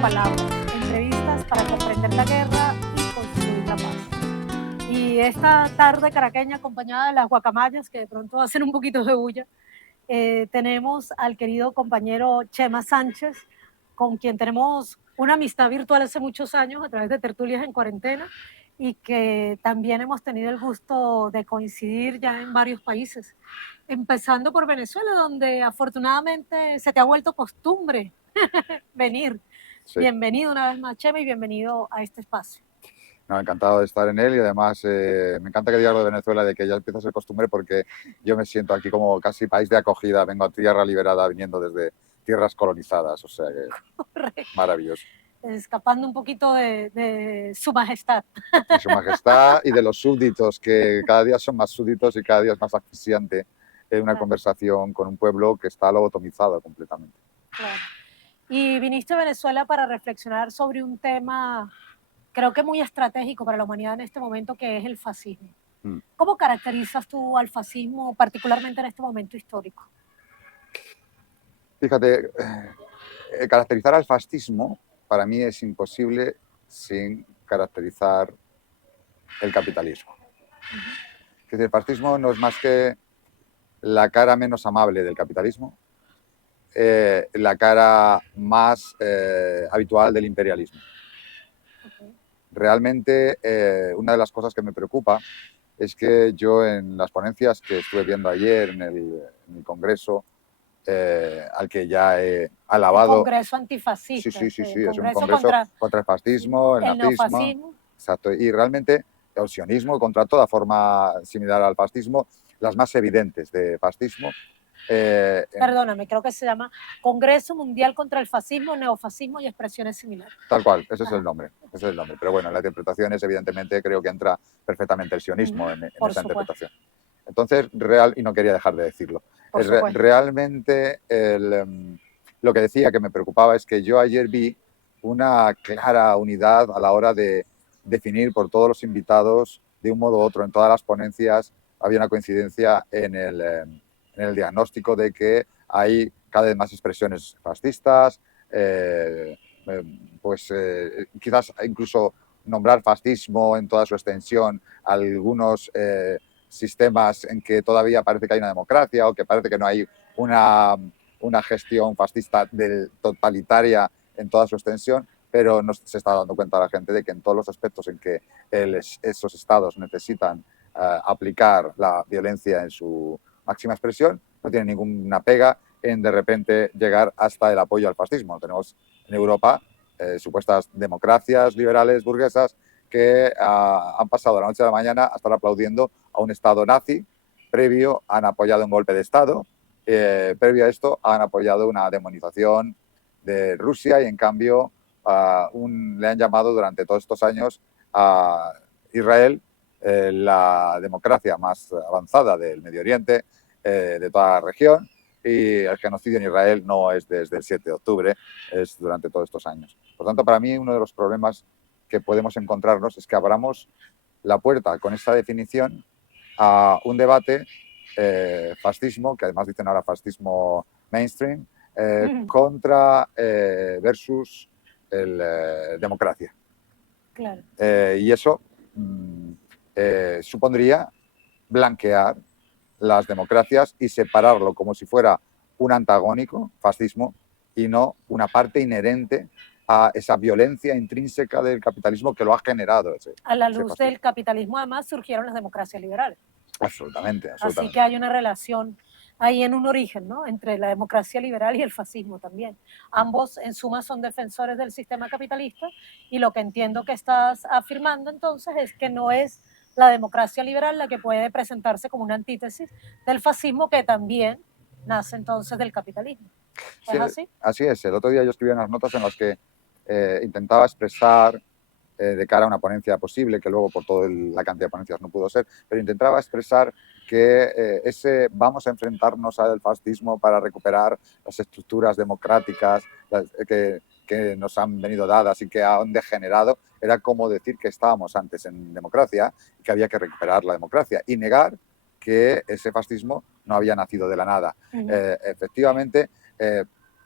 palabras, entrevistas para comprender la guerra y construir la paz. Y esta tarde caraqueña, acompañada de las guacamayas, que de pronto hacen un poquito de bulla, tenemos al querido compañero Chema Sánchez, con quien tenemos una amistad virtual hace muchos años a través de tertulias en cuarentena y que también hemos tenido el gusto de coincidir ya en varios países, empezando por Venezuela, donde afortunadamente se te ha vuelto costumbre venir. Sí. Bienvenido una vez más, Chema, y bienvenido a este espacio. No, encantado de estar en él y además me encanta que digas lo de Venezuela, de que ya empieza a ser costumbre porque yo me siento aquí como casi país de acogida, vengo a tierra liberada viniendo desde tierras colonizadas, o sea que Correcto. maravilloso. Escapando un poquito de su majestad. De su majestad y de los súbditos, que cada día son más súbditos y cada día es más asfixiante una conversación con un pueblo que está lobotomizado completamente. Claro. Y viniste a Venezuela para reflexionar sobre un tema, creo que muy estratégico para la humanidad en este momento, que es el fascismo. ¿Cómo caracterizas tú al fascismo, particularmente en este momento histórico? Fíjate, caracterizar al fascismo para mí es imposible sin caracterizar el capitalismo. Es decir, el fascismo no es más que la cara menos amable del capitalismo, la cara más habitual del imperialismo. Realmente, una de las cosas que me preocupa es que yo en las ponencias que estuve viendo ayer en el Congreso, al que ya he alabado... El Congreso antifascista. Sí, El es un Congreso congreso contra el fascismo, el nazismo, neofascismo. Exacto, y realmente el sionismo, contra toda forma similar al fascismo, las más evidentes de fascismo. Perdóname, creo que se llama Congreso Mundial contra el Fascismo, Neofascismo y Expresiones Similares. Tal cual, ese es el nombre. Pero bueno, la interpretación es, evidentemente, creo que entra perfectamente el sionismo en esa interpretación. Entonces, y no quería dejar de decirlo, realmente lo que decía que me preocupaba es que yo ayer vi una clara unidad a la hora de definir por todos los invitados, de un modo u otro, en todas las ponencias, había una coincidencia en el diagnóstico de que hay cada vez más expresiones fascistas, quizás incluso nombrar fascismo en toda su extensión algunos sistemas en que todavía parece que hay una democracia o que parece que no hay una gestión fascista totalitaria en toda su extensión, pero no se está dando cuenta la gente de que en todos los aspectos en que esos estados necesitan aplicar la violencia en su máxima expresión, no tienen ninguna pega en de repente llegar hasta el apoyo al fascismo. Tenemos en Europa supuestas democracias liberales burguesas que han pasado de la noche a la mañana a estar aplaudiendo a un Estado nazi. Previo han apoyado un golpe de Estado, previo a esto han apoyado una demonización de Rusia y en cambio le han llamado durante todos estos años a Israel la democracia más avanzada del Medio Oriente, de toda la región, y el genocidio en Israel no es desde el 7 de octubre, es durante todos estos años. Por tanto, para mí uno de los problemas que podemos encontrarnos es que abramos la puerta con esa definición a un debate fascismo, que además dicen ahora fascismo mainstream, contra versus democracia. Claro. Y eso supondría blanquear las democracias y separarlo como si fuera un antagónico, fascismo, y no una parte inherente a esa violencia intrínseca del capitalismo que lo ha generado. A la luz del capitalismo, además, surgieron las democracias liberales. Absolutamente. Así que hay una relación ahí en un origen, ¿no?, entre la democracia liberal y el fascismo también. Ambos, en suma, son defensores del sistema capitalista y lo que entiendo que estás afirmando entonces es que no es la democracia liberal la que puede presentarse como una antítesis del fascismo, que también nace entonces del capitalismo. ¿Es así? Así es. El otro día yo escribí unas notas en las que intentaba expresar de cara a una ponencia posible, que luego por toda la cantidad de ponencias no pudo ser, pero intentaba expresar que vamos a enfrentarnos al fascismo para recuperar las estructuras democráticas que nos han venido dadas y que han degenerado, era como decir que estábamos antes en democracia y que había que recuperar la democracia y negar que ese fascismo no había nacido de la nada. Efectivamente,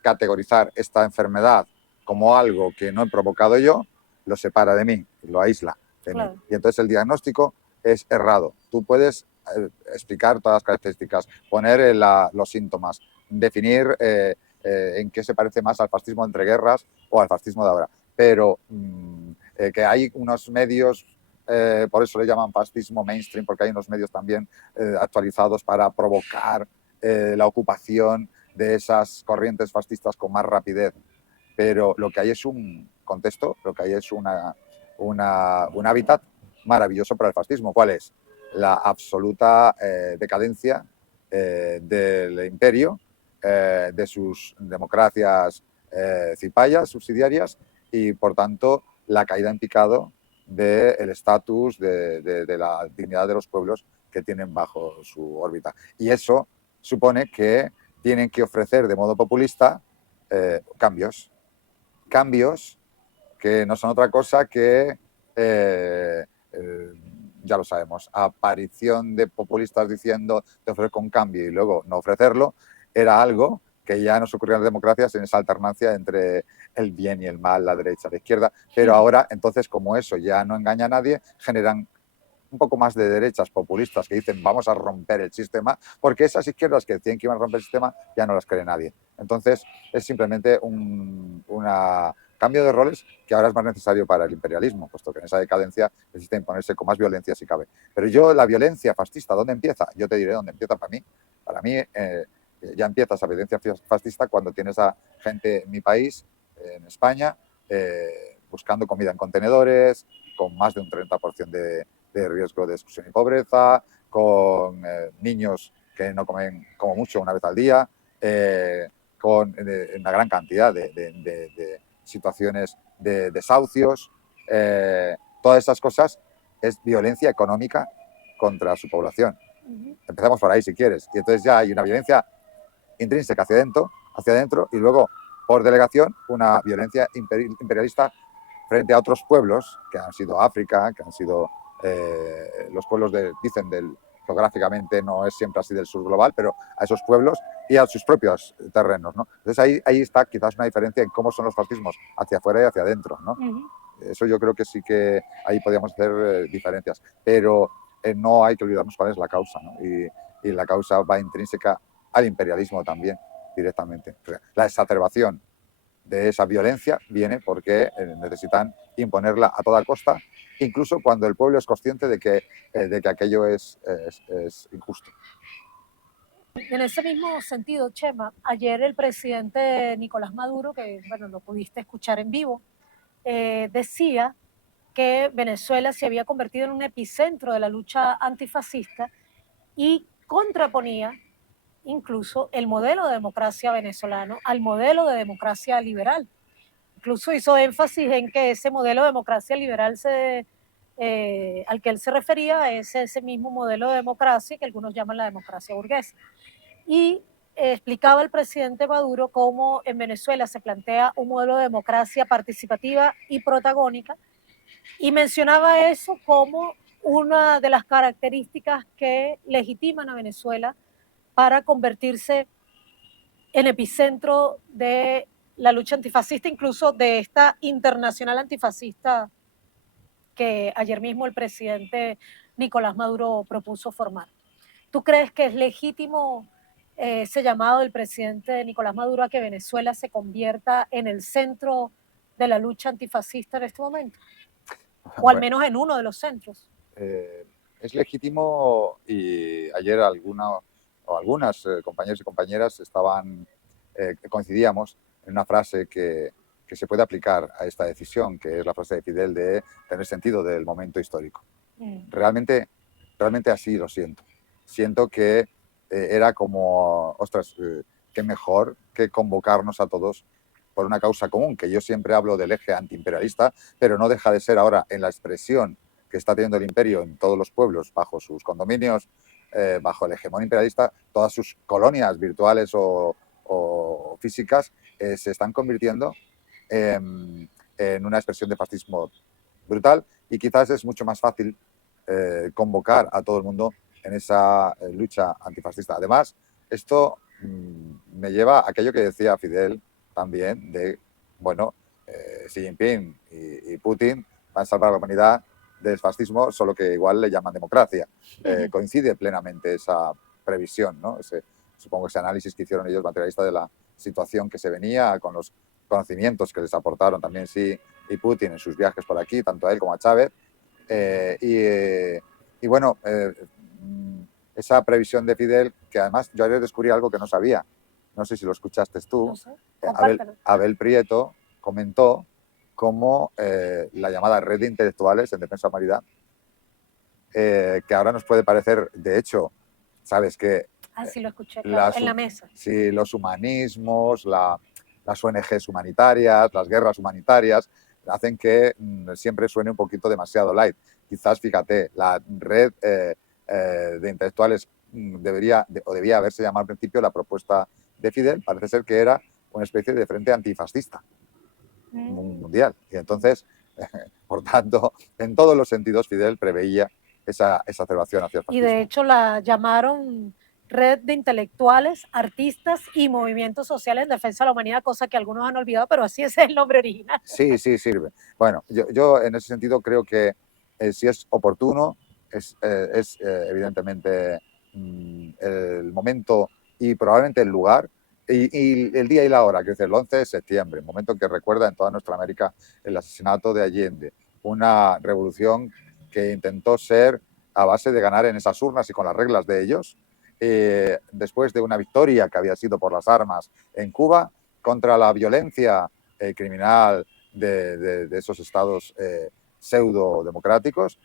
categorizar esta enfermedad como algo que no he provocado yo, lo separa de mí, lo aísla de Claro. mí. Y entonces el diagnóstico es errado. Tú puedes explicar todas las características, poner los síntomas, definir en qué se parece más al fascismo de entreguerras o al fascismo de ahora. Pero que hay unos medios, por eso le llaman fascismo mainstream, porque hay unos medios también actualizados para provocar la ocupación de esas corrientes fascistas con más rapidez. Pero lo que hay es un contexto, lo que hay es un hábitat maravilloso para el fascismo. ¿Cuál es? La absoluta decadencia del imperio, de sus democracias cipayas, subsidiarias, y por tanto la caída en picado del estatus, de la dignidad de los pueblos que tienen bajo su órbita. Y eso supone que tienen que ofrecer de modo populista cambios que no son otra cosa que, ya lo sabemos, aparición de populistas diciendo te ofrezco un cambio y luego no ofrecerlo, era algo que ya nos ocurría en las democracias en esa alternancia entre el bien y el mal, la derecha, la izquierda, pero ahora entonces como eso ya no engaña a nadie, generan un poco más de derechas populistas que dicen vamos a romper el sistema, porque esas izquierdas que decían que iban a romper el sistema ya no las cree nadie. Entonces es simplemente un cambio de roles que ahora es más necesario para el imperialismo, puesto que en esa decadencia necesita imponerse con más violencia si cabe. Pero yo, la violencia fascista, ¿dónde empieza? Yo te diré dónde empieza para mí. Para mí ya empieza esa violencia fascista cuando tienes a gente en mi país, en España, buscando comida en contenedores, con más de un 30% de riesgo de exclusión y pobreza, con niños que no comen como mucho una vez al día, con una gran cantidad de situaciones de desahucios. Todas esas cosas es violencia económica contra su población. Empezamos por ahí si quieres. Y entonces ya hay una violencia intrínseca hacia adentro y luego, por delegación, una violencia imperialista frente a otros pueblos que han sido África, que han sido los pueblos, dicen, geográficamente no es siempre así del sur global, pero a esos pueblos y a sus propios terrenos, ¿no? Entonces ahí está quizás una diferencia en cómo son los fascismos hacia afuera y hacia adentro, ¿no? Eso yo creo que sí que ahí podríamos hacer diferencias, pero no hay que olvidarnos cuál es la causa, ¿no? Y la causa va intrínseca al imperialismo también, directamente. O sea, la exacerbación de esa violencia viene porque necesitan imponerla a toda costa, incluso cuando el pueblo es consciente de que aquello es injusto. En ese mismo sentido, Chema, ayer el presidente Nicolás Maduro, que bueno, lo pudiste escuchar en vivo, decía que Venezuela se había convertido en un epicentro de la lucha antifascista y contraponía incluso el modelo de democracia venezolano al modelo de democracia liberal. Incluso hizo énfasis en que ese modelo de democracia liberal al que él se refería es ese mismo modelo de democracia que algunos llaman la democracia burguesa. Y explicaba el presidente Maduro cómo en Venezuela se plantea un modelo de democracia participativa y protagónica, y mencionaba eso como una de las características que legitiman a Venezuela para convertirse en epicentro de la lucha antifascista, incluso de esta internacional antifascista que ayer mismo el presidente Nicolás Maduro propuso formar. ¿Tú crees que es legítimo ese llamado del presidente Nicolás Maduro a que Venezuela se convierta en el centro de la lucha antifascista en este momento? O al menos en uno de los centros. Es legítimo, y ayer algunas compañeros y compañeras coincidíamos en una frase que se puede aplicar a esta decisión, que es la frase de Fidel de tener sentido del momento histórico. Realmente así lo siento. Siento que era como, ostras, qué mejor que convocarnos a todos por una causa común, que yo siempre hablo del eje antiimperialista, pero no deja de ser ahora en la expresión que está teniendo el imperio en todos los pueblos, bajo sus condominios, bajo el hegemón imperialista, todas sus colonias virtuales o físicas se están convirtiendo en una expresión de fascismo brutal, y quizás es mucho más fácil convocar a todo el mundo en esa lucha antifascista. Además, esto me lleva a aquello que decía Fidel también, de, bueno, Xi Jinping y Putin van a salvar a la humanidad del fascismo, solo que igual le llaman democracia. Coincide plenamente esa previsión, ¿no? Supongo ese análisis que hicieron ellos materialista de la situación que se venía, con los conocimientos que les aportaron también Xi y Putin en sus viajes por aquí, tanto a él como a Chávez. Y bueno, esa previsión de Fidel, que además yo ayer descubrí algo que no sabía, no sé si lo escuchaste tú, No sé, compártelo. Abel Prieto comentó cómo la llamada red de intelectuales en defensa de la humanidad, que ahora nos puede parecer, de hecho, sabes que Sí lo escuché, claro, en la mesa. sí, los humanismos, las ONGs humanitarias, las guerras humanitarias, hacen que siempre suene un poquito demasiado light. Quizás, fíjate, la red de intelectuales debía haberse llamado al principio la propuesta de Fidel, parece ser que era una especie de frente antifascista mundial. Y entonces, por tanto, en todos los sentidos, Fidel preveía esa aceleración hacia el fascismo. Y de hecho la llamaron Red de Intelectuales, Artistas y Movimientos Sociales en Defensa de la Humanidad, cosa que algunos han olvidado, pero así es el nombre original. Sí, sí, sirve. Bueno, yo en ese sentido creo que si es oportuno, es evidentemente el momento y probablemente el lugar y el día y la hora, que es el 11 de septiembre, el momento que recuerda en toda nuestra América el asesinato de Allende, una revolución que intentó ser a base de ganar en esas urnas y con las reglas de ellos, después de una victoria que había sido por las armas en Cuba, contra la violencia criminal de esos estados pseudo-democráticos,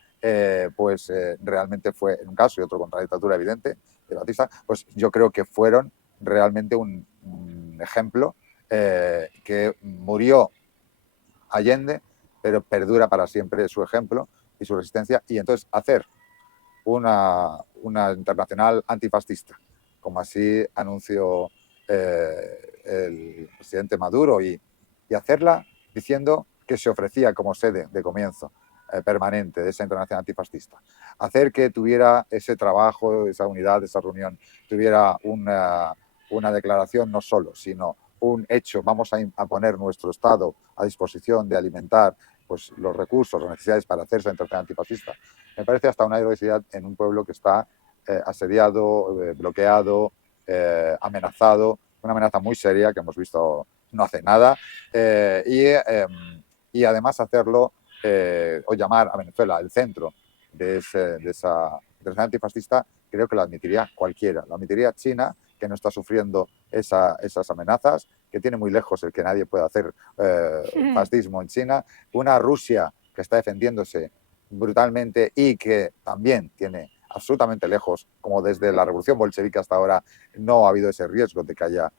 pues realmente fue, en un caso y otro contra la dictadura evidente de Batista, pues yo creo que fueron realmente un ejemplo que murió Allende, pero perdura para siempre su ejemplo y su resistencia, y entonces hacer una internacional antifascista, como así anunció el presidente Maduro, y hacerla diciendo que se ofrecía como sede de comienzo permanente de esa internacional antifascista. Hacer que tuviera ese trabajo, esa unidad, esa reunión, tuviera una declaración no solo, sino un hecho. Vamos a poner nuestro Estado a disposición de alimentar pues, los recursos, las necesidades para hacer esa internacional antifascista. Me parece hasta una heroicidad en un pueblo que está asediado, bloqueado, amenazado, una amenaza muy seria que hemos visto no hace nada, y además hacerlo o llamar a Venezuela el centro de esa internacional antifascista, creo que lo admitiría cualquiera. Lo admitiría China, que no está sufriendo esas amenazas, que tiene muy lejos el que nadie pueda hacer fascismo en China, una Rusia que está defendiéndose brutalmente y que también tiene absolutamente lejos, como desde la revolución bolchevique hasta ahora no ha habido ese riesgo de que haya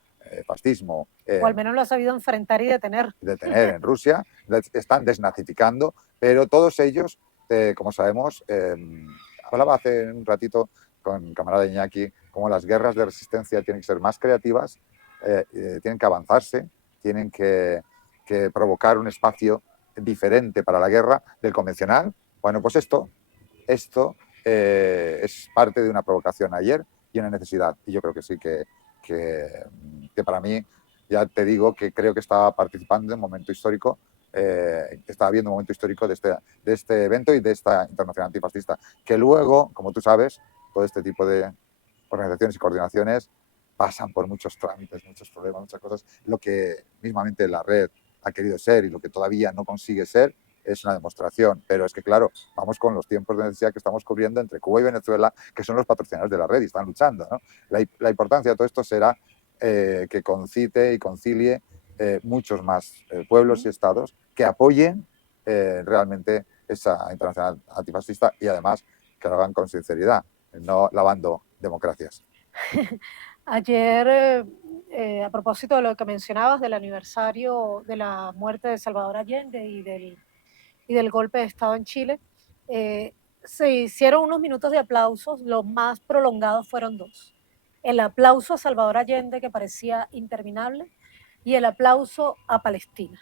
fascismo. O al menos lo ha sabido enfrentar y detener. Detener en Rusia, están desnazificando, pero todos ellos, como sabemos, hablaba hace un ratito con el camarada Iñaki, como las guerras de resistencia tienen que ser más creativas, tienen que avanzarse, tienen que provocar un espacio diferente para la guerra del convencional. Bueno, pues esto es parte de una provocación ayer y una necesidad. Y yo creo que sí, que para mí, ya te digo que creo que estaba participando en un momento histórico, estaba viendo un momento histórico de este evento y de esta internacional antifascista, que luego, como tú sabes, todo este tipo de organizaciones y coordinaciones pasan por muchos trámites, muchos problemas, muchas cosas. Lo que mismamente la red ha querido ser y lo que todavía no consigue ser es una demostración. Pero es que, claro, vamos con los tiempos de necesidad que estamos cubriendo entre Cuba y Venezuela, que son los patrocinadores de la red y están luchando, ¿no? La importancia de todo esto será que concite y concilie muchos más pueblos y estados que apoyen realmente esa internacional antifascista y además que lo hagan con sinceridad, no lavando democracias. Ayer, a propósito de lo que mencionabas del aniversario de la muerte de Salvador Allende y del golpe de Estado en Chile, se hicieron unos minutos de aplausos, los más prolongados fueron dos. El aplauso a Salvador Allende, que parecía interminable, y el aplauso a Palestina.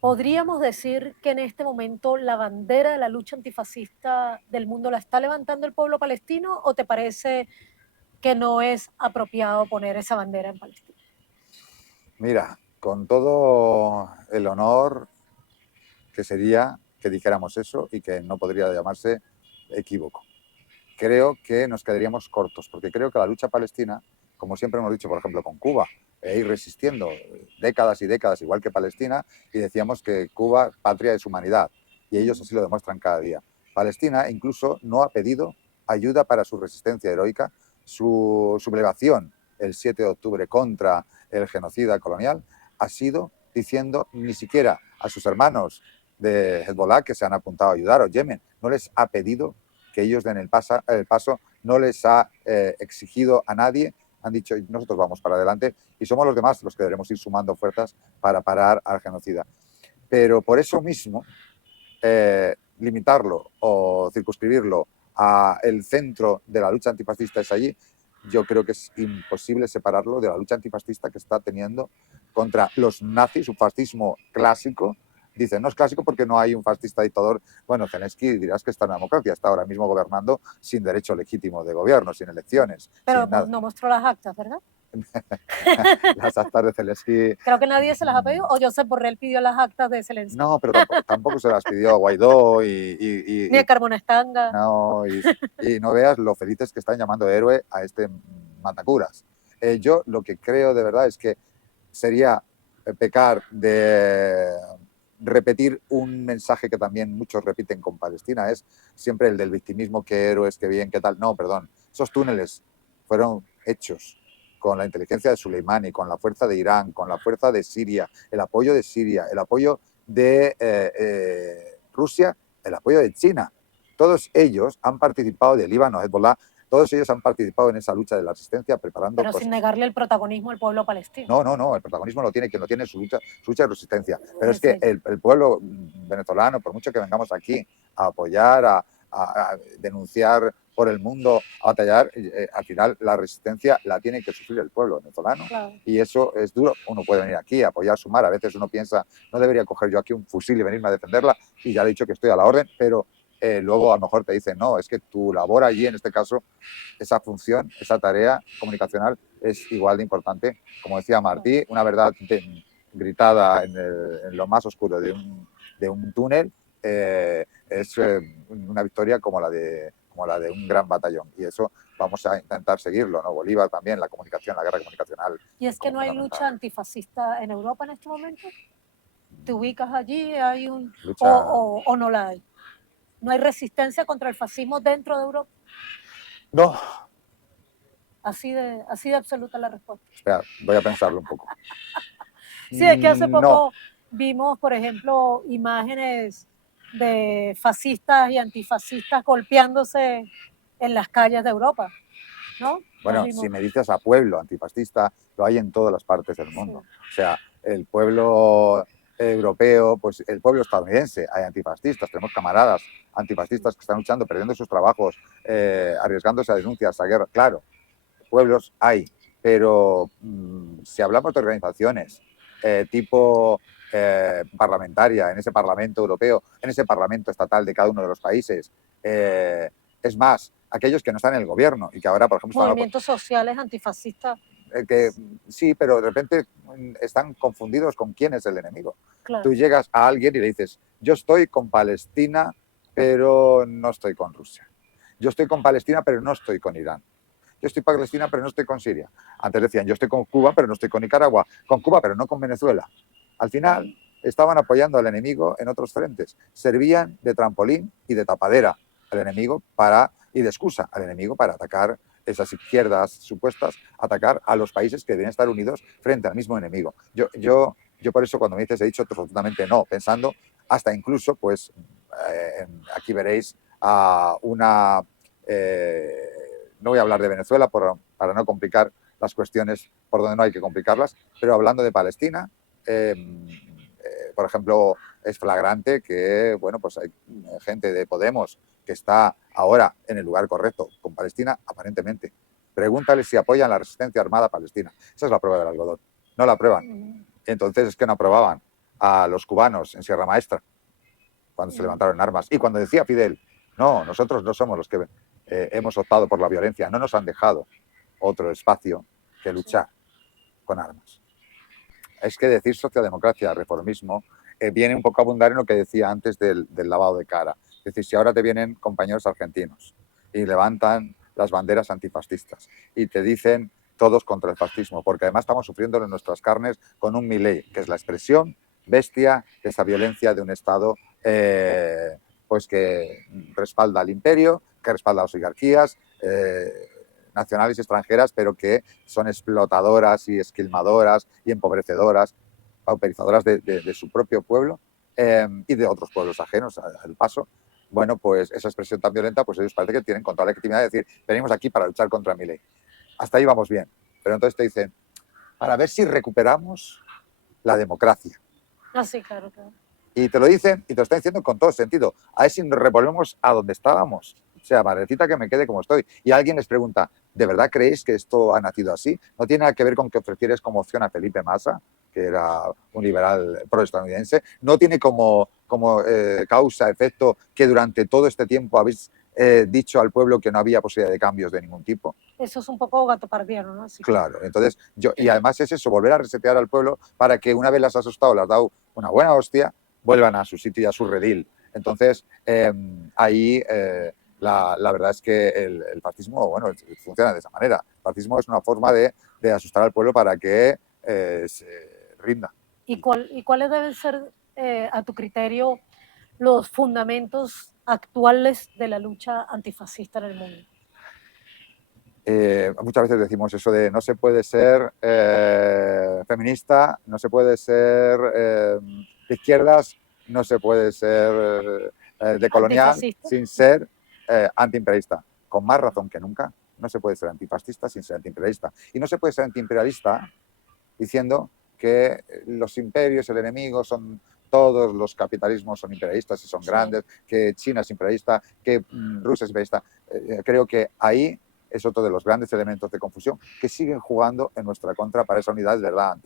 ¿Podríamos decir que en este momento la bandera de la lucha antifascista del mundo la está levantando el pueblo palestino o te parece que no es apropiado poner esa bandera en Palestina? Mira, con todo el honor que sería que dijéramos eso y que no podría llamarse equívoco. Creo que nos quedaríamos cortos, porque creo que la lucha palestina, como siempre hemos dicho, por ejemplo, con Cuba, ir resistiendo décadas y décadas, igual que Palestina, y decíamos que Cuba, patria es humanidad, y ellos así lo demuestran cada día. Palestina incluso no ha pedido ayuda para su resistencia heroica, su sublevación el 7 de octubre contra el genocida colonial, ha sido diciendo ni siquiera a sus hermanos de Hezbollah que se han apuntado a ayudar, o Yemen, no les ha pedido que ellos den el paso, no les ha exigido a nadie, han dicho nosotros vamos para adelante y somos los demás los que debemos ir sumando fuerzas para parar al genocida. Pero por eso mismo, limitarlo o circunscribirlo a el centro de la lucha antifascista es allí, yo creo que es imposible separarlo de la lucha antifascista que está teniendo contra los nazis, un fascismo clásico. Dicen, no es clásico porque no hay un fascista dictador. Bueno, Zelensky dirás que está en la democracia, está ahora mismo gobernando sin derecho legítimo de gobierno, sin elecciones. Pero sin nada. no mostró las actas, ¿verdad? Las actas de Zelensky. Creo que nadie se las ha pedido, o Josep Borrell pidió las actas de Zelensky. No, pero tampoco se las pidió a Guaidó Ni a Carmona Estanga. No, y no veas lo felices que están llamando héroe a este matacuras. Yo lo que creo de verdad es que sería pecar de repetir un mensaje que también muchos repiten con Palestina, es siempre el del victimismo, qué héroes, qué bien, qué tal. No, perdón, esos túneles fueron hechos con la inteligencia de Soleimani, con la fuerza de Irán, con la fuerza de Siria, el apoyo de Siria, el apoyo de Rusia, el apoyo de China. Todos ellos han participado, de Líbano, Hezbollah, todos ellos han participado en esa lucha de la resistencia preparando Pero cosas. sin negarle el protagonismo al pueblo palestino. No, el protagonismo lo tiene quien lo tiene, su lucha de resistencia. Pero es que el pueblo venezolano, por mucho que vengamos aquí a apoyar, a denunciar por el mundo, a batallar, al final la resistencia la tiene que sufrir el pueblo venezolano. Claro. Y eso es duro. Uno puede venir aquí a apoyar, sumar. A veces uno piensa, no debería coger yo aquí un fusil y venirme a defenderla, y ya le he dicho que estoy a la orden, pero luego a lo mejor te dicen, no, es que tu labor allí, en este caso, esa función, esa tarea comunicacional es igual de importante. Como decía Martí, una verdad gritada en lo más oscuro de un túnel es una victoria como la de un gran batallón. Y eso vamos a intentar seguirlo, ¿no? Bolívar también, la comunicación, la guerra comunicacional. ¿Y es que no hay lucha antifascista en Europa en este momento? ¿Te ubicas allí? ¿Hay un lucha... o no la hay? ¿No hay resistencia contra el fascismo dentro de Europa? No. Así de absoluta la respuesta. Espera, voy a pensarlo un poco. Sí, es que hace poco vimos, por ejemplo, imágenes de fascistas y antifascistas golpeándose en las calles de Europa, ¿no? Bueno, si me dices a pueblo antifascista, lo hay en todas las partes del mundo. Sí. O sea, el pueblo europeo, pues el pueblo estadounidense, hay antifascistas, tenemos camaradas antifascistas que están luchando, perdiendo sus trabajos, arriesgándose a denuncias, a guerra. Claro, pueblos hay, pero si hablamos de organizaciones tipo parlamentaria, en ese Parlamento Europeo, en ese Parlamento estatal de cada uno de los países, es más, aquellos que no están en el gobierno y que ahora, por ejemplo... Movimientos sociales antifascistas. Que sí, pero de repente están confundidos con quién es el enemigo. Claro. Tú llegas a alguien y le dices, yo estoy con Palestina, pero no estoy con Rusia. Yo estoy con Palestina, pero no estoy con Irán. Yo estoy con Palestina, pero no estoy con Siria. Antes decían, yo estoy con Cuba, pero no estoy con Nicaragua. Con Cuba, pero no con Venezuela. Al final estaban apoyando al enemigo en otros frentes. Servían de trampolín y de tapadera al enemigo y de excusa al enemigo para atacar esas izquierdas supuestas, atacar a los países que deben estar unidos frente al mismo enemigo. Yo por eso cuando me dices he dicho rotundamente no, pensando hasta incluso, pues aquí veréis a una... no voy a hablar de Venezuela para no complicar las cuestiones por donde no hay que complicarlas, pero hablando de Palestina, por ejemplo, es flagrante que, bueno, pues hay gente de Podemos que está ahora en el lugar correcto con Palestina, aparentemente. Pregúntale si apoyan la resistencia armada palestina. Esa es la prueba del algodón. No la aprueban. Entonces es que no aprobaban a los cubanos en Sierra Maestra cuando se levantaron en armas. Y cuando decía Fidel, no, nosotros no somos los que hemos optado por la violencia, no nos han dejado otro espacio que luchar con armas. es que decir socialdemocracia, reformismo, viene un poco a abundar en lo que decía antes del lavado de cara. Es decir, si ahora te vienen compañeros argentinos y levantan las banderas antifascistas y te dicen todos contra el fascismo, porque además estamos sufriendo en nuestras carnes con un Milei, que es la expresión bestia de esa violencia de un Estado pues que respalda al imperio, que respalda a las oligarquías nacionales y extranjeras, pero que son explotadoras y esquilmadoras y empobrecedoras, pauperizadoras de su propio pueblo y de otros pueblos ajenos al paso. Bueno, pues esa expresión tan violenta, pues ellos parece que tienen contra la legitimidad de decir, venimos aquí para luchar contra Milei. Hasta ahí vamos bien. Pero entonces te dicen, para ver si recuperamos la democracia. Ah, sí, claro, claro. Y te lo dicen y te lo están diciendo con todo sentido. A ver si nos revolvemos a donde estábamos. O sea, madrecita, que me quede como estoy. Y alguien les pregunta, ¿de verdad creéis que esto ha nacido así? ¿No tiene nada que ver con que ofrecieres como opción a Felipe Massa, que era un liberal proestadounidense? ¿No tiene como causa, efecto, que durante todo este tiempo habéis dicho al pueblo que no había posibilidad de cambios de ningún tipo? Eso es un poco gato pardiano, ¿no? Así que- Claro, entonces y además es eso, volver a resetear al pueblo para que una vez las has asustado, las has dado una buena hostia, vuelvan a su sitio y a su redil. Entonces, ahí la verdad es que el fascismo, bueno, funciona de esa manera. El fascismo es una forma de asustar al pueblo para que se rinda. ¿Y cuáles deben ser, a tu criterio, los fundamentos actuales de la lucha antifascista en el mundo? Muchas veces decimos eso de no se puede ser feminista, no se puede ser de izquierdas, no se puede ser decolonial Antifascista. sin ser antiimperialista. Con más razón que nunca, no se puede ser antifascista sin ser antiimperialista. Y no se puede ser antiimperialista diciendo que los imperios, el enemigo, son todos los capitalismos son imperialistas y son grandes, que China es imperialista, que Rusia es imperialista. Creo que ahí es otro de los grandes elementos de confusión que siguen jugando en nuestra contra para esa unidad de verdad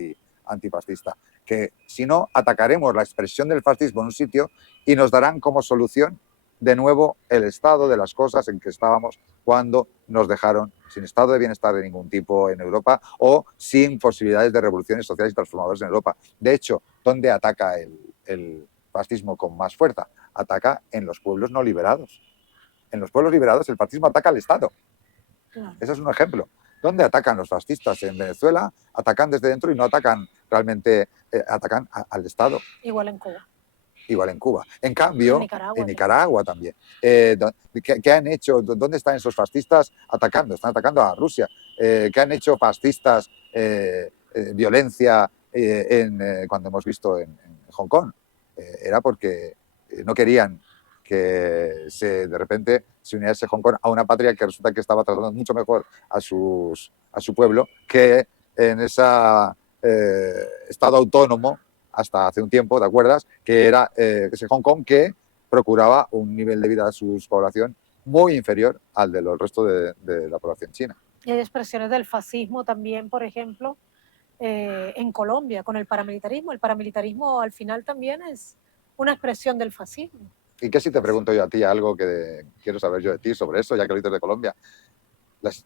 antifascista. Que si no, atacaremos la expresión del fascismo en un sitio y nos darán como solución de nuevo el estado de las cosas en que estábamos cuando nos dejaron sin estado de bienestar de ningún tipo en Europa o sin posibilidades de revoluciones sociales y transformadoras en Europa. De hecho, ¿dónde ataca el fascismo con más fuerza? Ataca en los pueblos no liberados. En los pueblos liberados el fascismo ataca al Estado. Claro. Ese es un ejemplo. ¿Dónde atacan los fascistas? En Venezuela atacan desde dentro y no atacan realmente, atacan al Estado. Igual en Cuba. Igual en Cuba. En cambio, Nicaragua, en Nicaragua también. ¿Qué han hecho? ¿Dónde están esos fascistas atacando? Están atacando a Rusia. ¿Qué han hecho fascistas violencia cuando hemos visto en Hong Kong? Era porque no querían que de repente se uniese Hong Kong a una patria que resulta que estaba tratando mucho mejor a su pueblo que en ese estado autónomo hasta hace un tiempo, ¿te acuerdas? Que era ese Hong Kong que procuraba un nivel de vida de su población muy inferior al del resto de la población china. Y hay expresiones del fascismo también, por ejemplo, en Colombia, con el paramilitarismo. El paramilitarismo al final también es una expresión del fascismo. ¿Y qué si te pregunto yo a ti algo que quiero saber yo de ti sobre eso, ya que lo dices de Colombia?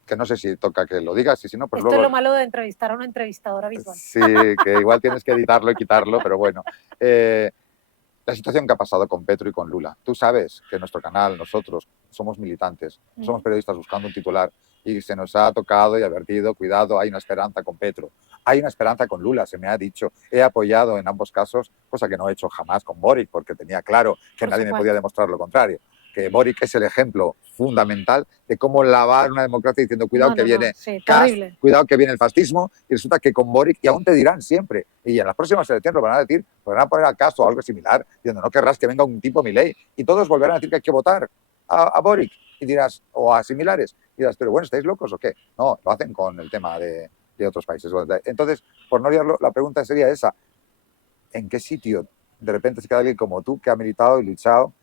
Que no sé si toca que lo digas y si no, pues Esto luego... es lo malo de entrevistar a una entrevistadora habitual. Sí, que igual tienes que editarlo y quitarlo, pero bueno. La situación que ha pasado con Petro y con Lula. Tú sabes que en nuestro canal, nosotros somos militantes, somos periodistas buscando un titular y se nos ha tocado y advertido, cuidado, hay una esperanza con Petro, hay una esperanza con Lula, se me ha dicho. He apoyado en ambos casos, cosa que no he hecho jamás con Boric, porque tenía claro que nadie me podía demostrar lo contrario. Que Boric es el ejemplo fundamental de cómo lavar una democracia diciendo cuidado que viene Kast, cuidado que viene el fascismo, y resulta que con Boric, y aún te dirán siempre, y en las próximas elecciones lo van a decir, lo van a poner a Kast o algo similar, diciendo no querrás que venga un tipo Milei, y todos volverán a decir que hay que votar a Boric, y dirás, o a similares, y dirás, pero bueno, ¿estáis locos o qué? No, lo hacen con el tema de otros países. Entonces, por no liarlo, la pregunta sería esa, ¿en qué sitio de repente se queda alguien como tú que ha militado y luchado?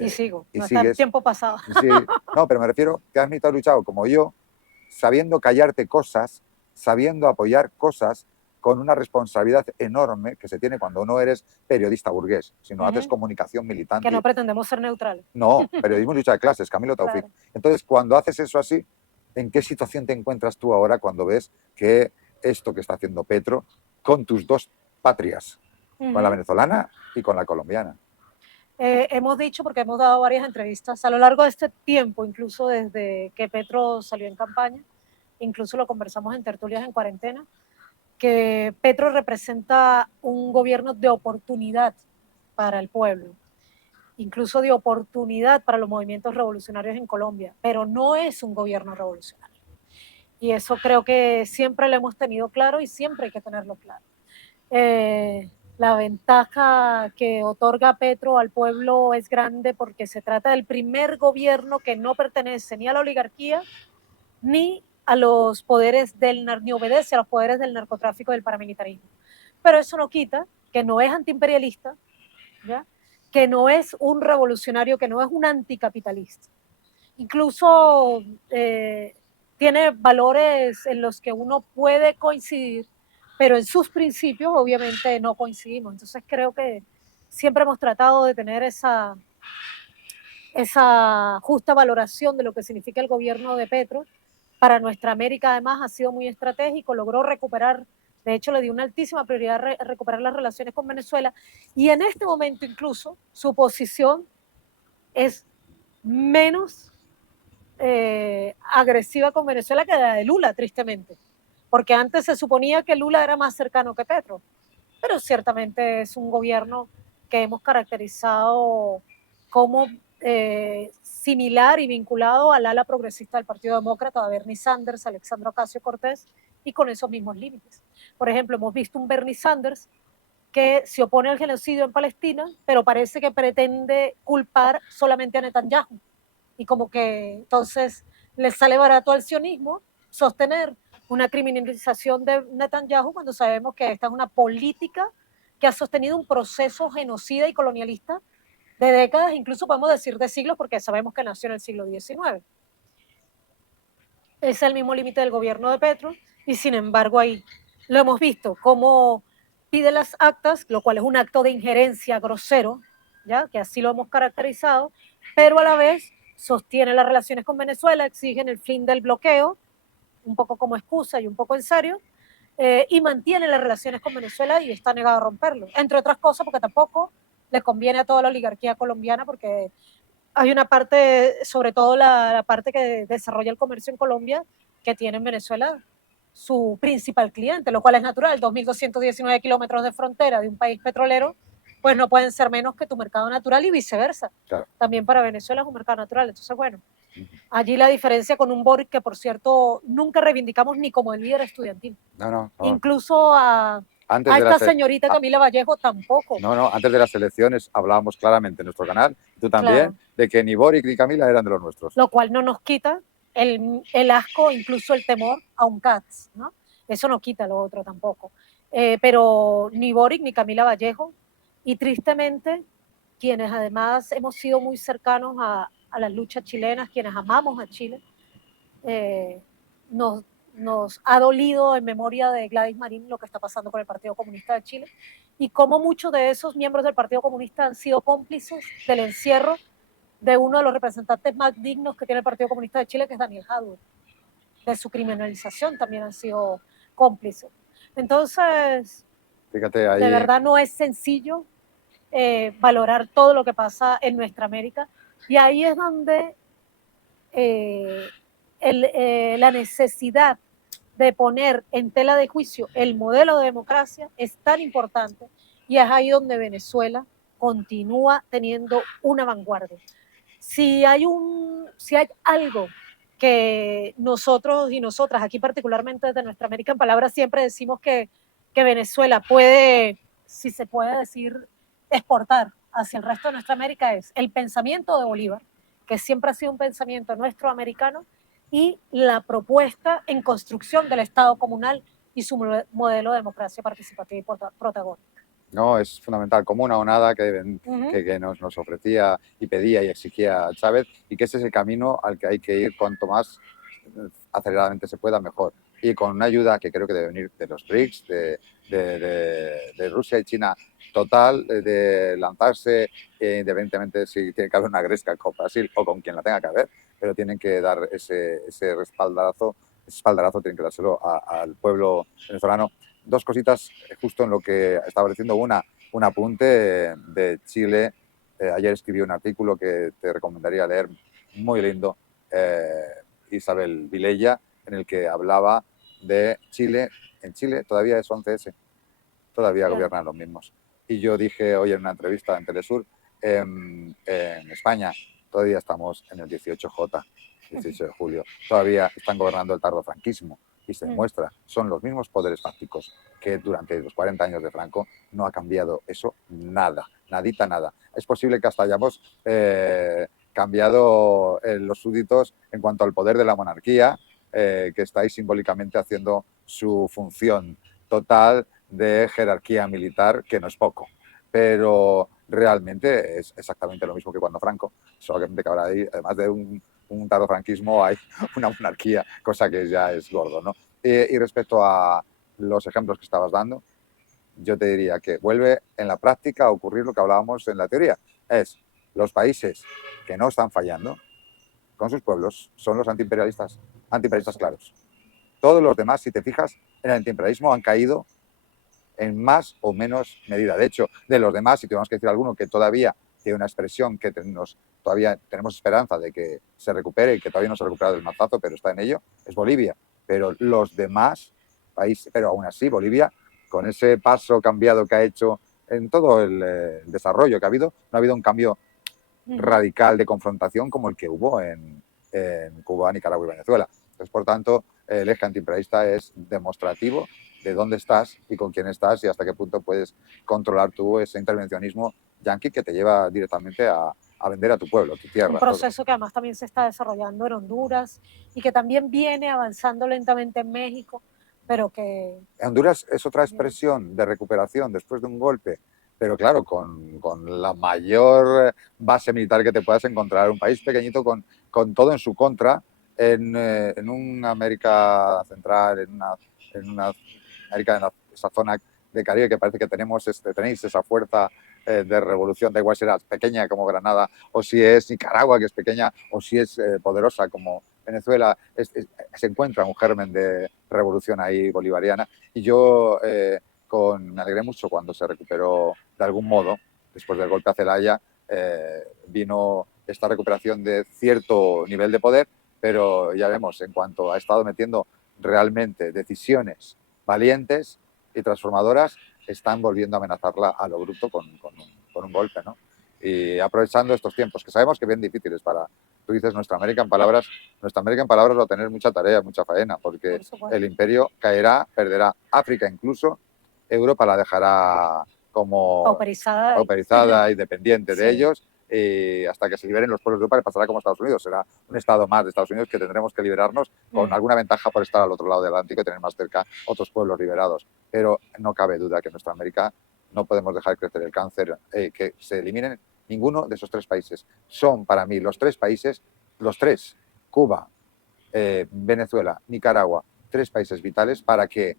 Y sigo, y no sigues, está el tiempo pasado. Sí, no, pero me refiero que has militado y luchado como yo, sabiendo callarte cosas, sabiendo apoyar cosas, con una responsabilidad enorme que se tiene cuando no eres periodista burgués, sino haces comunicación militante. Que no pretendemos ser neutrales. No, periodismo y lucha de clases, Camilo Taufik. Claro. Entonces, cuando haces eso así, ¿en qué situación te encuentras tú ahora cuando ves que esto que está haciendo Petro con tus dos patrias, con la Ujú. venezolana y con la colombiana? Hemos dicho, porque hemos dado varias entrevistas a lo largo de este tiempo, incluso desde que Petro salió en campaña, incluso lo conversamos en tertulias en cuarentena, que Petro representa un gobierno de oportunidad para el pueblo, incluso de oportunidad para los movimientos revolucionarios en Colombia, pero no es un gobierno revolucionario. Y eso creo que siempre lo hemos tenido claro y siempre hay que tenerlo claro. La ventaja que otorga Petro al pueblo es grande porque se trata del primer gobierno que no pertenece ni a la oligarquía ni a los poderes ni obedece a los poderes del narcotráfico y del paramilitarismo. Pero eso no quita que no es antiimperialista, ¿ya? Que no es un revolucionario, que no es un anticapitalista. Incluso tiene valores en los que uno puede coincidir, pero en sus principios obviamente no coincidimos. Entonces creo que siempre hemos tratado de tener esa justa valoración de lo que significa el gobierno de Petro. Para nuestra América además ha sido muy estratégico, logró recuperar, de hecho le dio una altísima prioridad a recuperar las relaciones con Venezuela y en este momento incluso su posición es menos agresiva con Venezuela que la de Lula, tristemente, porque antes se suponía que Lula era más cercano que Petro, pero ciertamente es un gobierno que hemos caracterizado como similar y vinculado al ala progresista del Partido Demócrata, a Bernie Sanders, a Alexandra Ocasio-Cortez, y con esos mismos límites. Por ejemplo, hemos visto un Bernie Sanders que se opone al genocidio en Palestina, pero parece que pretende culpar solamente a Netanyahu. Y como que entonces les sale barato al sionismo sostener una criminalización de Netanyahu cuando sabemos que esta es una política que ha sostenido un proceso genocida y colonialista de décadas, incluso podemos decir de siglos, porque sabemos que nació en el siglo XIX. Es el mismo límite del gobierno de Petro y sin embargo ahí lo hemos visto como pide las actas, lo cual es un acto de injerencia grosero, ¿ya? Que así lo hemos caracterizado, pero a la vez sostiene las relaciones con Venezuela, exigen el fin del bloqueo, un poco como excusa y un poco en serio, y mantiene las relaciones con Venezuela y está negado a romperlo, entre otras cosas porque tampoco le conviene a toda la oligarquía colombiana porque hay una parte, sobre todo la parte que desarrolla el comercio en Colombia, que tiene en Venezuela su principal cliente, lo cual es natural. 2.219 kilómetros de frontera de un país petrolero, pues no pueden ser menos que tu mercado natural y viceversa. Claro. También para Venezuela es un mercado natural. Entonces, bueno, allí la diferencia con un Boric que, por cierto, nunca reivindicamos ni como el líder estudiantil. No. Incluso a esta señorita Camila Vallejo tampoco. No, antes de las elecciones hablábamos claramente en nuestro canal, tú también, Claro. de que ni Boric ni Camila eran de los nuestros. Lo cual no nos quita el asco, incluso el temor a un Katz, ¿no? Eso no quita lo otro tampoco. Pero ni Boric ni Camila Vallejo, y tristemente, quienes además hemos sido muy cercanos a las luchas chilenas, quienes amamos a Chile, nos ha dolido en memoria de Gladys Marín lo que está pasando con el Partido Comunista de Chile y cómo muchos de esos miembros del Partido Comunista han sido cómplices del encierro de uno de los representantes más dignos que tiene el Partido Comunista de Chile, que es Daniel Jadwe. De su criminalización también han sido cómplices. Entonces, fíjate, ahí... de verdad no es sencillo valorar todo lo que pasa en nuestra América. Y ahí es donde la necesidad de poner en tela de juicio el modelo de democracia es tan importante y es ahí donde Venezuela continúa teniendo una vanguardia. Si hay algo que nosotros y nosotras, aquí particularmente desde Nuestra América en Palabras, siempre decimos que Venezuela puede, si se puede decir, exportar hacia el resto de Nuestra América, es el pensamiento de Bolívar, que siempre ha sido un pensamiento nuestro americano, y la propuesta en construcción del Estado comunal y su modelo de democracia participativa y protagónica. No, es fundamental, como una onada que nos ofrecía y pedía y exigía Chávez, y que ese es el camino al que hay que ir cuanto más aceleradamente se pueda, mejor. Y con una ayuda que creo que debe venir de los BRICS, de Rusia y China, total, de lanzarse, independientemente si tiene que haber una gresca con Brasil o con quien la tenga que haber, pero tienen que dar ese respaldarazo tienen que dárselo al pueblo venezolano dos cositas justo en lo que estaba diciendo. Un apunte de Chile. Ayer escribí un artículo que te recomendaría leer, muy lindo, Isabel Vilella, en el que hablaba de Chile. En Chile todavía es 11S, todavía Claro. gobiernan los mismos. Y yo dije hoy en una entrevista en Telesur, en España todavía estamos en el 18J, 18 de julio, todavía están gobernando el tardofranquismo y se demuestra, son los mismos poderes fácticos que durante los 40 años de Franco. No ha cambiado eso nada, nadita nada. Es posible que hasta hayamos cambiado los súbditos en cuanto al poder de la monarquía, que estáis simbólicamente haciendo su función total de jerarquía militar, que no es poco, pero realmente es exactamente lo mismo que cuando Franco, solamente que ahora hay, además de un tardofranquismo, hay una monarquía, cosa que ya es gordo, ¿no? Y respecto a los ejemplos que estabas dando, yo te diría que vuelve en la práctica a ocurrir lo que hablábamos en la teoría, es los países que no están fallando con sus pueblos son los antiimperialistas claros. Todos los demás, si te fijas, en el antiimperialismo han caído en más o menos medida. De hecho, de los demás, si tenemos que decir alguno que todavía tiene una expresión que todavía tenemos esperanza de que se recupere y que todavía no se ha recuperado del mazazo, pero está en ello, es Bolivia. Pero los demás países, pero aún así Bolivia, con ese paso cambiado que ha hecho en todo el desarrollo que ha habido, no ha habido un cambio radical de confrontación como el que hubo en Cuba, Nicaragua y Venezuela. Entonces, por tanto, el eje antiimperialista es demostrativo de dónde estás y con quién estás y hasta qué punto puedes controlar tú ese intervencionismo yanqui que te lleva directamente a vender a tu pueblo, a tu tierra. Un proceso que además también se está desarrollando en Honduras y que también viene avanzando lentamente en México, pero que... Honduras es otra expresión de recuperación después de un golpe, pero claro, con la mayor base militar que te puedas encontrar, un país pequeñito con todo en su contra, en una América Central, en una América, en esa zona de Caribe que parece que tenéis esa fuerza de revolución, da igual si era pequeña como Granada, o si es Nicaragua, que es pequeña, o si es poderosa como Venezuela, se encuentra un germen de revolución ahí bolivariana. Y yo me alegré mucho cuando se recuperó de algún modo, después del golpe a Celaya, vino esta recuperación de cierto nivel de poder, pero ya vemos, en cuanto ha estado metiendo realmente decisiones valientes y transformadoras, están volviendo a amenazarla a lo bruto con un golpe, ¿no? Y aprovechando estos tiempos, que sabemos que bien difíciles para, tú dices, nuestra América en palabras va a tener mucha tarea, mucha faena, porque el imperio caerá, perderá África incluso, Europa la dejará como pauperizada y dependiente de ellos, y hasta que se liberen los pueblos de Europa le pasará como a Estados Unidos, será un estado más de Estados Unidos que tendremos que liberarnos con alguna ventaja por estar al otro lado del Atlántico y tener más cerca otros pueblos liberados. Pero no cabe duda que en nuestra América no podemos dejar crecer el cáncer, que se eliminen ninguno de esos tres países. Son para mí los tres países, los tres, Cuba, Venezuela, Nicaragua, tres países vitales para que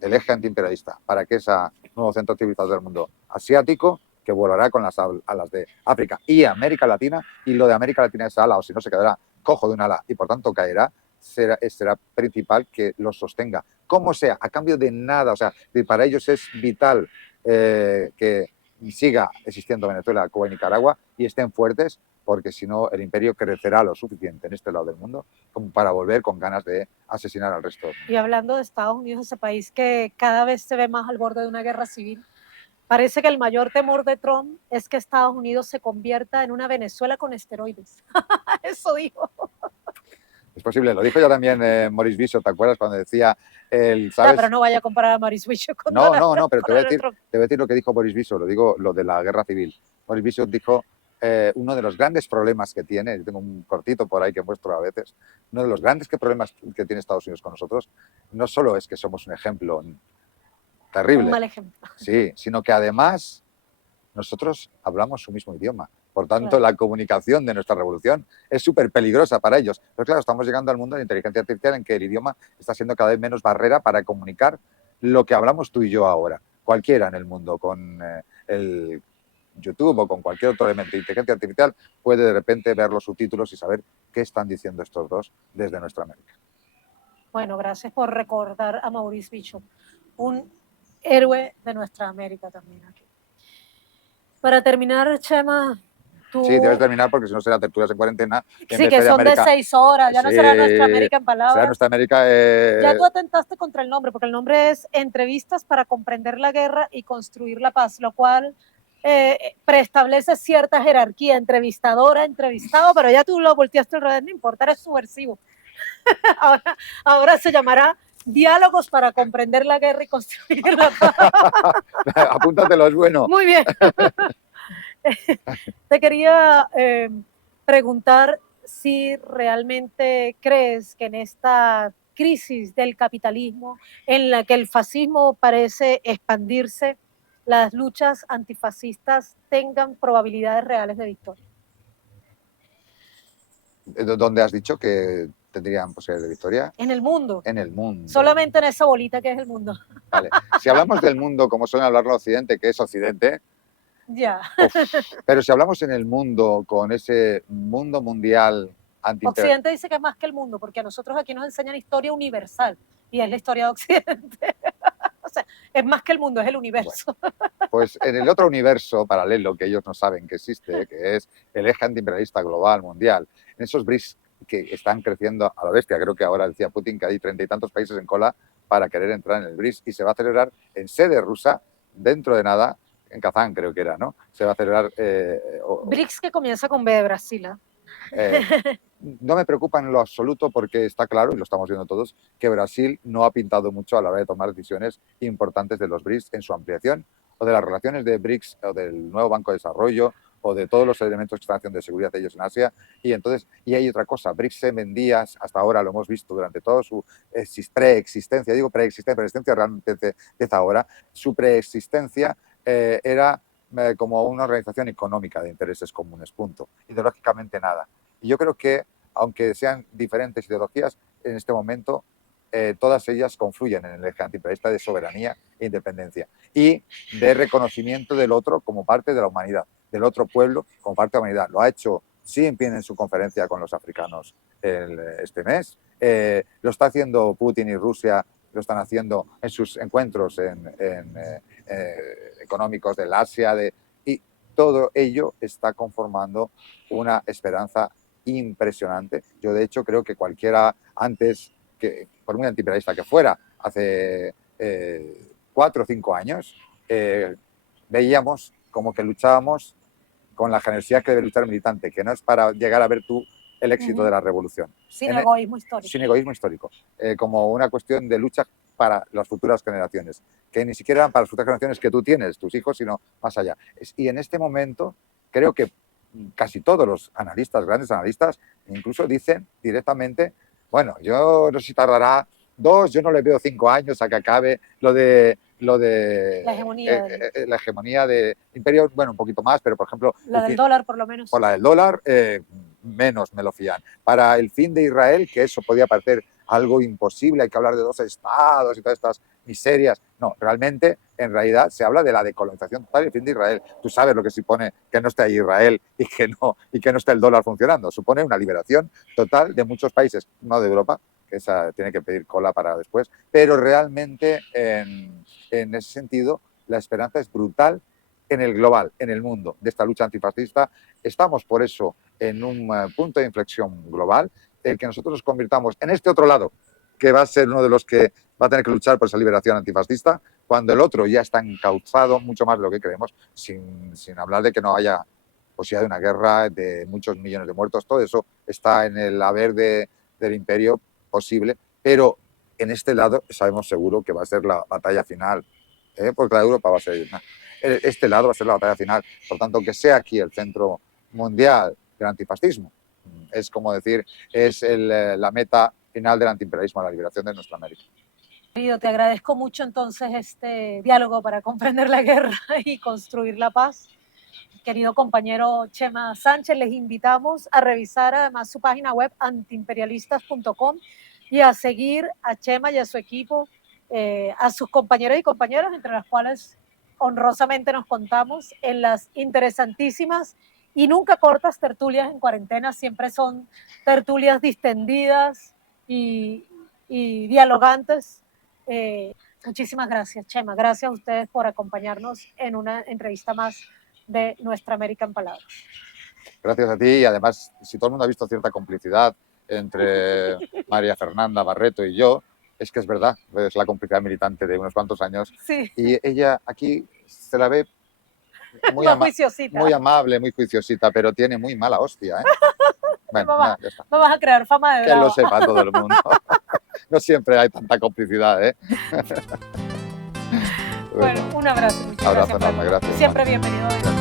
el eje antiimperialista, para que ese nuevo centro civilizador del mundo asiático, que volará con las alas de África y América Latina, y lo de América Latina esa ala, o si no se quedará cojo de un ala y por tanto caerá, será principal que los sostenga, como sea, a cambio de nada. O sea, para ellos es vital que siga existiendo Venezuela, Cuba y Nicaragua y estén fuertes, porque si no el imperio crecerá lo suficiente en este lado del mundo como para volver con ganas de asesinar al resto. Y hablando de Estados Unidos, ese país que cada vez se ve más al borde de una guerra civil, parece que el mayor temor de Trump es que Estados Unidos se convierta en una Venezuela con esteroides. Eso dijo. Es posible, lo dijo ya también Maurice Bishop, ¿te acuerdas? Cuando decía, ¿sabes? No, pero no vaya a comparar a Maurice Bishop con No, pero te voy a Trump. decir lo que dijo Maurice Bishop, lo digo lo de la guerra civil. Maurice Bishop dijo, uno de los grandes problemas que tiene, tengo un cortito por ahí que muestro a veces, uno de los grandes problemas que tiene Estados Unidos con nosotros, no solo es que somos un ejemplo terrible, un mal ejemplo, sí, sino que además nosotros hablamos su mismo idioma. Por tanto, la comunicación de nuestra revolución es súper peligrosa para ellos. Pero claro, estamos llegando al mundo de la inteligencia artificial en que el idioma está siendo cada vez menos barrera para comunicar lo que hablamos tú y yo ahora. Cualquiera en el mundo, con el YouTube o con cualquier otro elemento de inteligencia artificial, puede de repente ver los subtítulos y saber qué están diciendo estos dos desde nuestra América. Bueno, gracias por recordar a Maurice Bishop. un héroe de nuestra América también aquí. Para terminar, Chema, Sí, debes tú, terminar porque si no será tertulias en cuarentena y en sí vez que de Feria son de América, 6 horas, ya no sí, será nuestra América en será palabras. nuestra América. Ya tú atentaste contra el nombre, porque el nombre es Entrevistas para comprender la guerra y construir la paz, lo cual preestablece cierta jerarquía, entrevistadora, entrevistado, pero ya tú lo volteaste al revés, no importa, eres subversivo. ahora se llamará Diálogos para comprender la guerra y construir la paz. Apúntatelo, es bueno. Muy bien. Te quería preguntar si realmente crees que en esta crisis del capitalismo, en la que el fascismo parece expandirse, las luchas antifascistas tengan probabilidades reales de victoria. ¿Dónde has dicho que tendrían posibilidades de victoria? En el mundo. En el mundo. Solamente en esa bolita que es el mundo. Vale. Si hablamos del mundo como suelen hablarlo Occidente, que es Occidente, Ya. pero si hablamos en el mundo con ese mundo mundial antiimperial, Occidente dice que es más que el mundo, porque a nosotros aquí nos enseñan historia universal y es la historia de Occidente. O sea, es más que el mundo, es el universo. Bueno, pues en el otro universo paralelo que ellos no saben que existe, que es el eje antiimperialista global, mundial, en esos BRICS que están creciendo a la bestia, creo que ahora decía Putin que hay 30 y tantos países en cola para querer entrar en el BRICS y se va a celebrar en sede rusa dentro de nada, en Kazán creo que era, ¿no? Se va a celebrar... BRICS que comienza con B de Brasil. No me preocupa en lo absoluto porque está claro, y lo estamos viendo todos, que Brasil no ha pintado mucho a la hora de tomar decisiones importantes de los BRICS en su ampliación o de las relaciones de BRICS o del nuevo Banco de Desarrollo o de todos los elementos que están haciendo de seguridad de ellos en Asia. Y entonces, y hay otra cosa, BRICS se vendía, hasta ahora lo hemos visto durante toda su preexistencia, digo preexistencia realmente desde ahora, su preexistencia era como una organización económica de intereses comunes, punto. Ideológicamente nada. Y yo creo que, aunque sean diferentes ideologías, en este momento todas ellas confluyen en el eje antiimperialista de soberanía e independencia y de reconocimiento del otro como parte de la humanidad, del otro pueblo como parte de la humanidad. Lo ha hecho Xi Jinping en su conferencia con los africanos este mes, lo está haciendo Putin y Rusia, lo están haciendo en sus encuentros económicos del Asia, y todo ello está conformando una esperanza impresionante. Yo, de hecho, creo que cualquiera antes, que por muy antiimperialista que fuera, hace 4 o 5 años, veíamos como que luchábamos con la generosidad que debe luchar el militante, que no es para llegar a ver tú el éxito de la revolución. Sin egoísmo histórico. Sin egoísmo histórico. Como una cuestión de lucha para las futuras generaciones, que ni siquiera para las futuras generaciones que tú tienes, tus hijos, sino más allá. Y en este momento creo que casi todos los analistas, grandes analistas, incluso dicen directamente, bueno, yo no sé si tardará 2, yo no le veo 5 años a que acabe lo de la hegemonía de imperio, bueno, un poquito más, pero por ejemplo... La del dólar, por lo menos. Por la del dólar, menos me lo fían. Para el fin de Israel, que eso podía parecer algo imposible, hay que hablar de 2 estados y todas estas miserias. No, realmente, en realidad, se habla de la decolonización total y el fin de Israel. Tú sabes lo que supone que no esté ahí Israel y que no esté el dólar funcionando. Supone una liberación total de muchos países, no de Europa, que esa tiene que pedir cola para después, pero realmente, en ese sentido, la esperanza es brutal en el global, en el mundo, de esta lucha antifascista. Estamos, por eso, en un punto de inflexión global, el que nosotros nos convirtamos en este otro lado, que va a ser uno de los que va a tener que luchar por esa liberación antifascista, cuando el otro ya está encauzado mucho más de lo que creemos, sin hablar de que no haya posibilidad de una guerra, de muchos millones de muertos. Todo eso está en el haber del imperio posible, pero en este lado sabemos seguro que va a ser la batalla final, porque la de Europa va a ser... Este lado va a ser la batalla final. Por tanto, que sea aquí el centro mundial del antifascismo, es como decir, es la meta final del antiimperialismo, la liberación de nuestra América. Querido, te agradezco mucho entonces este diálogo para comprender la guerra y construir la paz. Querido compañero Chema Sánchez, les invitamos a revisar además su página web antiimperialistas.com y a seguir a Chema y a su equipo, a sus compañeros y compañeras, entre las cuales honrosamente nos contamos en las interesantísimas y nunca cortas tertulias en cuarentena. Siempre son tertulias distendidas y dialogantes. Muchísimas gracias, Chema. Gracias a ustedes por acompañarnos en una entrevista más de Nuestra América en Palabras. Gracias a ti y además, si todo el mundo ha visto cierta complicidad entre María Fernanda Barreto y yo, es que es verdad, es la complicidad militante de unos cuantos años. Sí. Y ella aquí se la ve muy, Más juiciosita. muy amable, muy juiciosita, pero tiene muy mala hostia, ¿eh? Bueno, Vamos, ya está. vamos a crear fama de Que lo brava. sepa todo el mundo. No siempre hay tanta complicidad, ¿eh? Bueno, un abrazo. Muchas Abrazo gracias, enorme, Pedro. gracias. Siempre bienvenido.